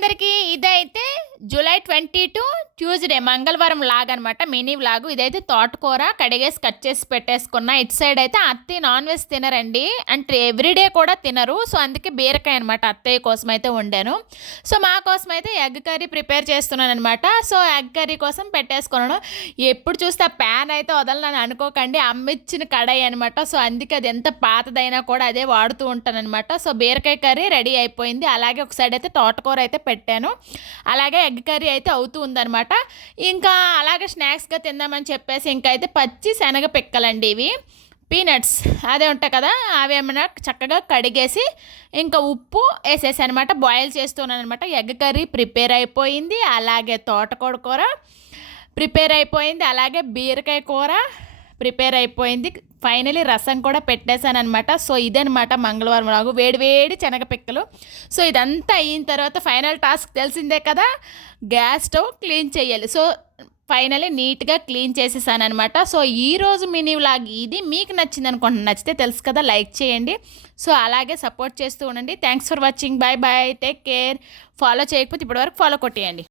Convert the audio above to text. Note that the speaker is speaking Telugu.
అందరికీ ఇదైతే జూలై ట్వంటీ టూ ట్యూస్డే మంగళవారం లాగ్ అనమాట మినీ వ్లాగ్. ఇదైతే తోటకూర కడిగేసి కట్ చేసి పెట్టేసుకున్నా. ఇటు సైడ్ అయితే అత్తయ్య నాన్ వెజ్ తినరండి. అంటే ఎవ్రీడే కూడా తినరు. సో అందుకే బీరకాయ అనమాట అత్తయ్య కోసం అయితే వండాను. సో మా కోసం అయితే ఎగ్ కర్రీ ప్రిపేర్ చేస్తున్నాను అనమాట సో ఎగ్ కర్రీ కోసం పెట్టేసుకున్నాను. ఎప్పుడు చూస్తే ఆ ప్యాన్ అయితే వదలనని అనుకోకండి. అమ్మిచ్చిన కడాయి అనమాట సో అందుకే అది ఎంత పాతదైనా కూడా అదే వాడుతూ ఉంటాను అనమాట సో బీరకాయ కర్రీ రెడీ అయిపోయింది. అలాగే ఒక సైడ్ అయితే తోటకూర అయితే పెట్టాను. అలాగే ఎగ్ కర్రీ అయితే అవుతూ అనమాట ఇంకా అలాగే స్నాక్స్గా తిందామని చెప్పేసి ఇంకా అయితే పచ్చి శనగ పిక్కలండి ఇవి. పీనట్స్ అదే ఉంటాయి కదా అవి ఏమైనా చక్కగా కడిగేసి ఇంకా ఉప్పు వేసేసి అనమాట బాయిల్ చేస్తున్నాను అనమాట ఎగ్ కర్రీ ప్రిపేర్ అయిపోయింది. అలాగే తోటకూర కూర ప్రిపేర్ అయిపోయింది. అలాగే బీరకాయ కూర ప్రిపేర్ అయిపోయింది. ఫైనలీ రసం కూడా పెట్టేశాను అనమాట సో ఇదనమాట మంగళవారం రాగు. వేడి వేడి శనగపిక్కలు. సో ఇదంతా అయిన తర్వాత ఫైనల్ టాస్క్ తెలిసిందే కదా? గ్యాస్ స్టవ్ క్లీన్ చేయాలి. సో ఫైనలీ నీట్గా క్లీన్ చేసేసాను అనమాట సో ఈరోజు మినీ వ్లాగ్ ఇది. మీకు నచ్చింది అనుకుంటున్నాను నచ్చితే తెలుసు కదా లైక్ చేయండి. సో అలాగే సపోర్ట్ చేస్తూ ఉండండి. Thanks for watching. Bye bye. Take care. Follow చేయకపోతే ఇప్పటివరకు ఫాలో కొట్టేయండి.